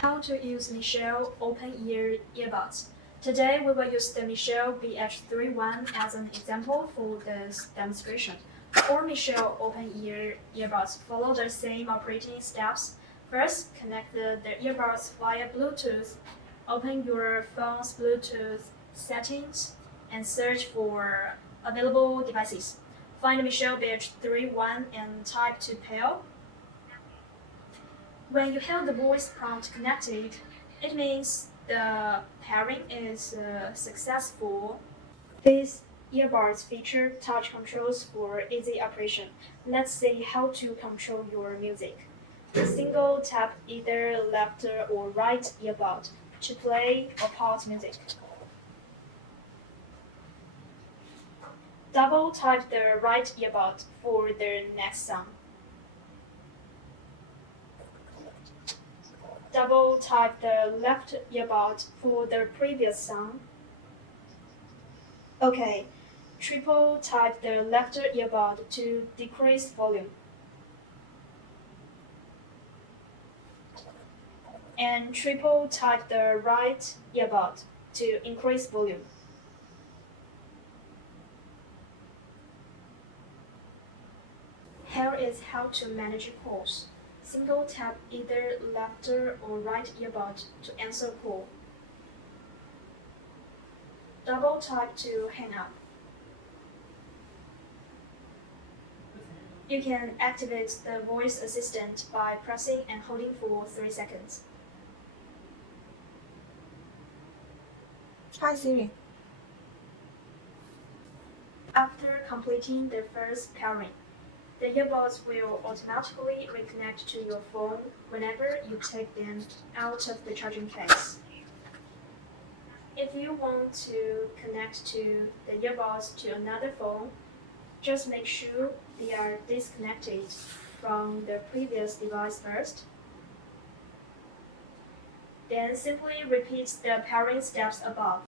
How to use Miccell open-ear earbuds. Today we will use the Miccell BH31 as an example for this demonstration. For Miccell open-ear earbuds, follow the same operating steps. First, connect the earbuds via Bluetooth. Open your phone's Bluetooth settings and search for available devices. Find Miccell BH31 and type to pair. When you hear the voice prompt connected, it means the pairing is successful. These earbuds feature touch controls for easy operation. Let's see how to control your music. Single tap either left or right earbud to play or pause music. Double tap the right earbud for the next song. Double tap the left earbud for the previous song. OK, triple tap the left earbud to decrease volume. And triple tap the right earbud to increase volume. Here is how to manage calls. Single tap either left or right earbud to answer call. Double tap to hang up. You can activate the voice assistant by pressing and holding for 3 seconds. Hi Siri. After completing the first pairing, the earbuds will automatically reconnect to your phone whenever you take them out of the charging case. If you want to connect to the earbuds to another phone, just make sure they are disconnected from the previous device first. Then simply repeat the pairing steps above.